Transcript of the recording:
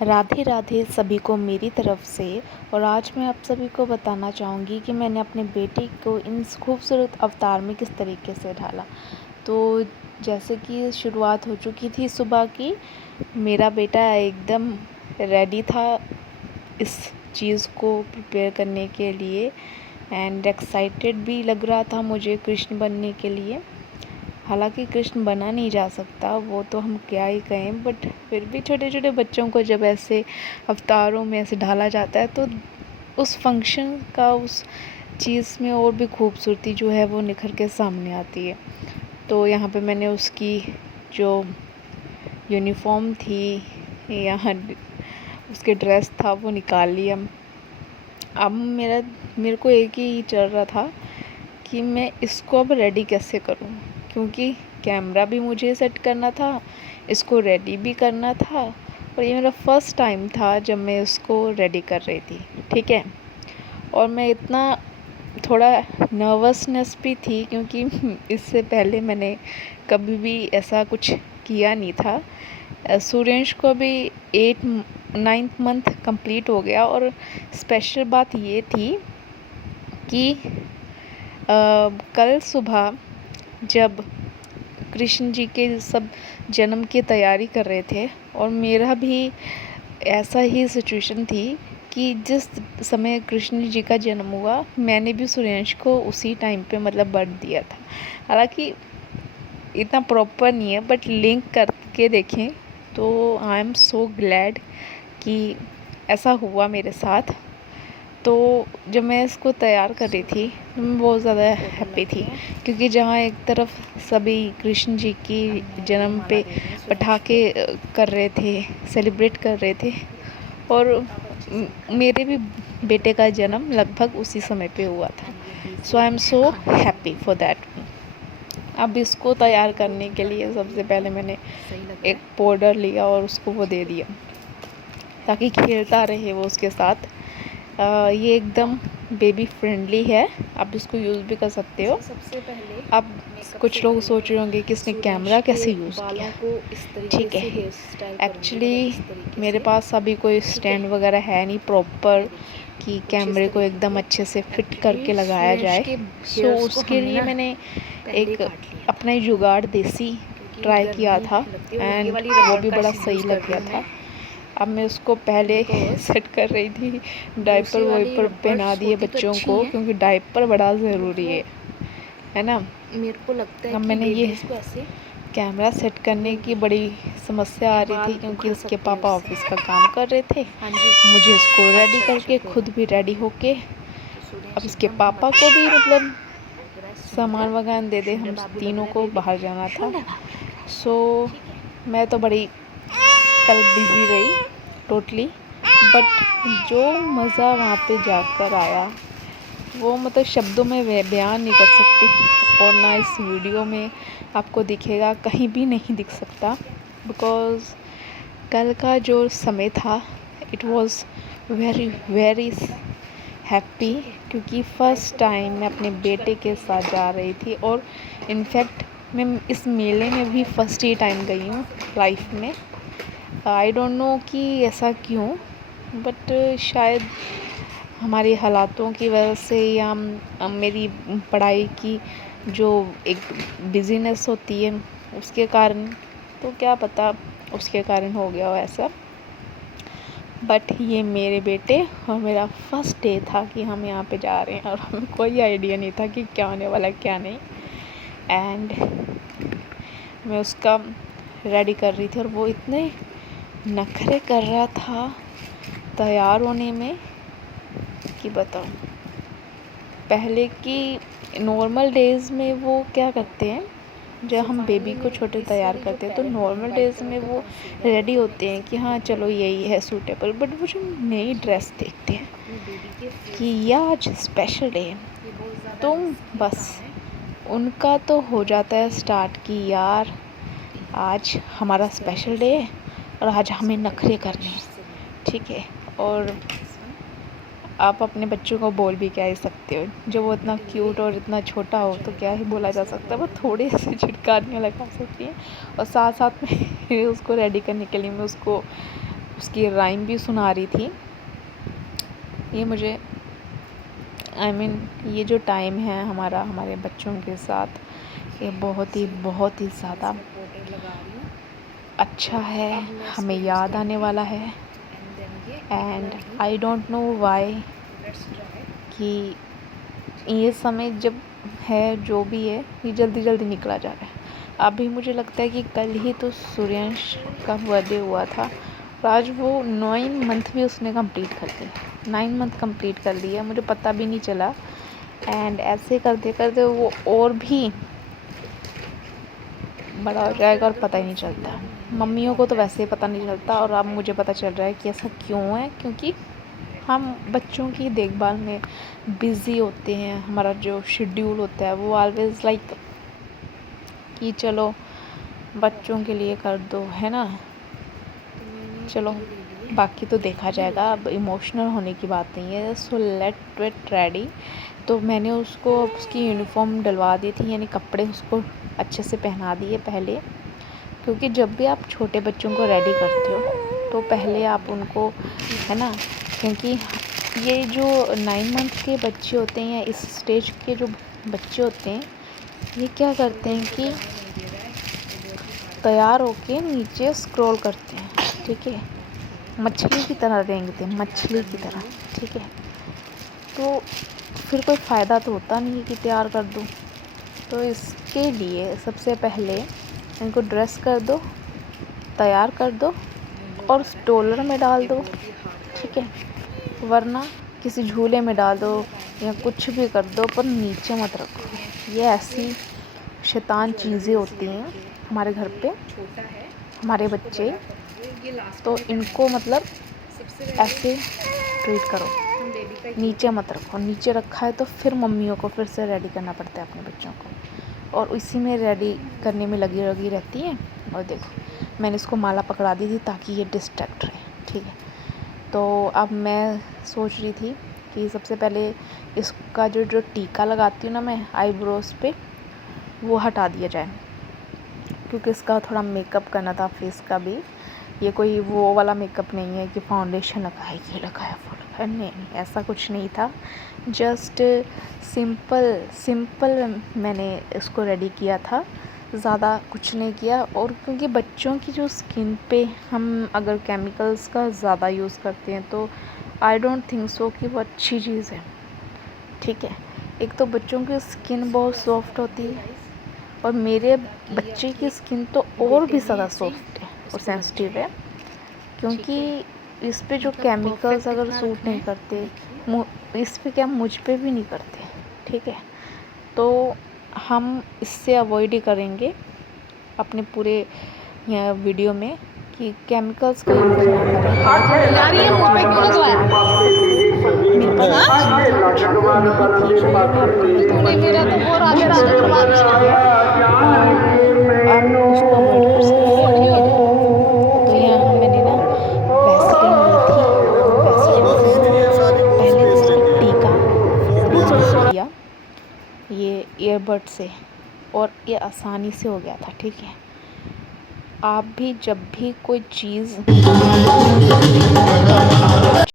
राधे राधे सभी को मेरी तरफ से। और आज मैं आप सभी को बताना चाहूँगी कि मैंने अपने बेटे को इन खूबसूरत अवतार में किस तरीके से ढाला। तो जैसे कि शुरुआत हो चुकी थी सुबह की, मेरा बेटा एकदम रेडी था इस चीज़ को प्रिपेयर करने के लिए एंड एक्साइटेड भी लग रहा था मुझे कृष्ण बनने के लिए। हालांकि कृष्ण बना नहीं जा सकता, वो तो हम क्या ही कहें, बट फिर भी छोटे छोटे बच्चों को जब ऐसे अवतारों में ऐसे ढाला जाता है तो उस फंक्शन का, उस चीज़ में और भी खूबसूरती जो है वो निखर के सामने आती है। तो यहाँ पे मैंने उसकी जो यूनिफॉर्म थी यहाँ उसके ड्रेस था वो निकाल लिया। अब मेरे को एक ही चल रहा था कि मैं इसको अब रेडी कैसे करूं, क्योंकि कैमरा भी मुझे सेट करना था, इसको रेडी भी करना था, और ये मेरा फर्स्ट टाइम था जब मैं इसको रेडी कर रही थी। ठीक है, और मैं इतना थोड़ा नर्वसनेस भी थी क्योंकि इससे पहले मैंने कभी भी ऐसा कुछ किया नहीं था। सूर्यांश को भी 9th मंथ कंप्लीट हो गया, और स्पेशल बात ये थी कि कल सुबह जब कृष्ण जी के सब जन्म की तैयारी कर रहे थे, और मेरा भी ऐसा ही सिचुएशन थी कि जिस समय कृष्ण जी का जन्म हुआ मैंने भी सूर्यांश को उसी टाइम पे मतलब बर्थ दिया था। हालांकि इतना प्रॉपर नहीं है, बट लिंक करके देखें तो आई एम सो ग्लैड कि ऐसा हुआ मेरे साथ। तो जब मैं इसको तैयार कर रही थी तो मैं बहुत ज़्यादा हैप्पी थी, क्योंकि जहाँ एक तरफ सभी कृष्ण जी की जन्म पे पटाखे कर रहे थे, सेलिब्रेट कर रहे थे, और मेरे भी बेटे का जन्म लगभग उसी समय पे हुआ था। So I am so happy for that. अब इसको तैयार करने के लिए सबसे पहले मैंने एक पाउडर लिया और उसको वो दे दिया ताकि खेलता रहे वो उसके साथ। ये एकदम बेबी फ्रेंडली है, आप इसको यूज़ भी कर सकते हो। सबसे पहले अब कुछ लोग सोच रहे होंगे कि इसने कैमरा कैसे यूज़ किया। ठीक है, एक्चुअली मेरे पास अभी कोई स्टैंड वगैरह है नहीं प्रॉपर कि कैमरे को एकदम अच्छे से फिट करके लगाया जाए। सो उसके लिए मैंने एक अपना ही जुगाड़ देसी ट्राई किया था एंड वो भी बड़ा सही लग गया था। अब मैं उसको पहले सेट कर रही थी, डायपर वाइपर पहना दिए बच्चों को, क्योंकि डायपर बड़ा ज़रूरी है ना। मेरे को लगता है अब कि मैंने ये को ऐसे कैमरा सेट करने की बड़ी समस्या आ रही थी, क्योंकि उसके पापा ऑफिस का काम कर रहे थे। मुझे इसको रेडी करके खुद भी रेडी होके अब इसके पापा को भी मतलब सामान वगैरह दे दे, हम तीनों को बाहर जाना था। सो मैं तो बड़ी कल बिज़ी रही टोटली, बट जो मज़ा वहाँ पे जाकर आया वो मतलब शब्दों में बयान नहीं कर सकती, और ना इस वीडियो में आपको दिखेगा, कहीं भी नहीं दिख सकता। बिकॉज़ कल का जो समय था it was very very happy, क्योंकि फ़र्स्ट टाइम मैं अपने बेटे के साथ जा रही थी, और इनफैक्ट मैं इस मेले में भी फ़र्स्ट ही टाइम गई हूँ लाइफ में। आई डोंट नो कि ऐसा क्यों, बट शायद हमारे हालातों की वजह से, या मेरी पढ़ाई की जो एक बिज़ीनेस होती है उसके कारण, तो क्या पता उसके कारण हो गया हो ऐसा। बट ये मेरे बेटे और मेरा फर्स्ट डे था कि हम यहाँ पे जा रहे हैं, और हमें कोई आइडिया नहीं था कि क्या होने वाला क्या नहीं। एंड मैं उसका रेडी कर रही थी, और वो इतने नखरे कर रहा था तैयार होने में कि बताऊँ। पहले की नॉर्मल डेज़ में वो क्या करते हैं, जब हम बेबी को छोटे तैयार करते हैं तो नॉर्मल डेज़ में वो रेडी होते हैं कि हाँ चलो यही है सूटेबल, बट वो जो नई ड्रेस देखते हैं कि यह आज स्पेशल डे है, तो बस उनका तो हो जाता है स्टार्ट कि यार आज हमारा स्पेशल डे है और आज हमें नखरे करने हैं। ठीक है, और आप अपने बच्चों को बोल भी क्या ही सकते हो, जब वो इतना क्यूट और इतना छोटा हो तो क्या ही बोला जा सकता है। वो थोड़े से छिटकारियाँ लगा सकती हैं, और साथ साथ में उसको रेडी करने के लिए मैं उसको उसकी राइम भी सुना रही थी। ये मुझे ये जो टाइम है हमारा हमारे बच्चों के साथ, ये बहुत ही ज़्यादा अच्छा है, हमें याद आने वाला है। And I don't know why कि ये समय जब है जो भी है ये जल्दी जल्दी निकला जा रहा है। अभी मुझे लगता है कि कल ही तो सूर्यांश का बर्थडे हुआ था और आज वो 9 मंथ भी उसने कंप्लीट कर लिए। 9 मंथ कंप्लीट कर लिया, मुझे पता भी नहीं चला। एंड ऐसे करते करते वो और भी बड़ा हो जाएगा और पता ही नहीं चलता। मम्मियों को तो वैसे ही पता नहीं चलता और अब मुझे पता चल रहा है कि ऐसा क्यों है, क्योंकि हम बच्चों की देखभाल में बिज़ी होते हैं। हमारा जो शेड्यूल होता है वो ऑलवेज़ लाइक कि चलो बच्चों के लिए कर दो, है ना। चलो बाकी तो देखा जाएगा, अब इमोशनल होने की बात नहीं है। So let get ready. तो मैंने उसको उसकी यूनिफॉर्म डलवा दी थी, यानी कपड़े उसको अच्छे से पहना दिए पहले, क्योंकि जब भी आप छोटे बच्चों को रेडी करते हो तो पहले आप उनको, है ना, क्योंकि ये जो 9 मंथ के बच्चे होते हैं या इस स्टेज के जो बच्चे होते हैं ये क्या करते हैं कि तैयार होके नीचे स्क्रॉल करते हैं, ठीक है, मछली की तरह रेंगते हैं, मछली की तरह, ठीक है। तो फिर कोई फ़ायदा तो होता नहीं है कि तैयार कर दूँ। तो इसके लिए सबसे पहले इनको ड्रेस कर दो, तैयार कर दो और स्ट्रोलर में डाल दो, ठीक है, वरना किसी झूले में डाल दो या कुछ भी कर दो, पर नीचे मत रखो। ये ऐसी शैतान चीज़ें होती हैं हमारे घर पे, हमारे बच्चे, तो इनको मतलब ऐसे ट्रीट करो, नीचे मत रखो। नीचे रखा है तो फिर मम्मियों को फिर से रेडी करना पड़ता है अपने बच्चों को, और इसी में रेडी करने में लगी रहती है। और देखो मैंने इसको माला पकड़ा दी थी ताकि ये डिस्ट्रैक्ट रहे, ठीक है। तो अब मैं सोच रही थी कि सबसे पहले इसका जो टीका लगाती हूँ ना मैं आईब्रोज़ पे, वो हटा दिया जाए, क्योंकि इसका थोड़ा मेकअप करना था फेस का भी। ये कोई वो वाला मेकअप नहीं है कि फाउंडेशन लगाया, ये लगाया, वो लगाया, नहीं, ऐसा कुछ नहीं था। जस्ट सिंपल मैंने इसको रेडी किया था, ज़्यादा कुछ नहीं किया। और क्योंकि बच्चों की जो स्किन पे हम अगर केमिकल्स का ज़्यादा यूज़ करते हैं तो आई डोंट थिंक सो कि वो अच्छी चीज़ है, ठीक है। एक तो बच्चों की स्किन बहुत सॉफ्ट होती है और मेरे बच्चे की स्किन तो और भी ज़्यादा सॉफ्ट है और सेंसिटिव है, क्योंकि इस पे जो केमिकल्स अगर सूट नहीं करते, इस पे क्या मुझ पे भी नहीं करते, ठीक है। तो हम इससे अवॉइड ही करेंगे अपने पूरे यहाँ वीडियो में कि केमिकल्स का यूज़ ना करें। यार ये मुंह पे क्यों लगवाया? मेरे पास तूने मेरा तो वो राधे राधे करवा दिया। आप उसको अवॉइड कर सकते हैं। तो यहाँ मैंने ना वैसलीन ली थी, वैसलीन से पहले तो इसका टीका किया ये ईयरबड से, और ये आसानी से हो गया था, ठीक है। आप भी जब भी कोई चीज़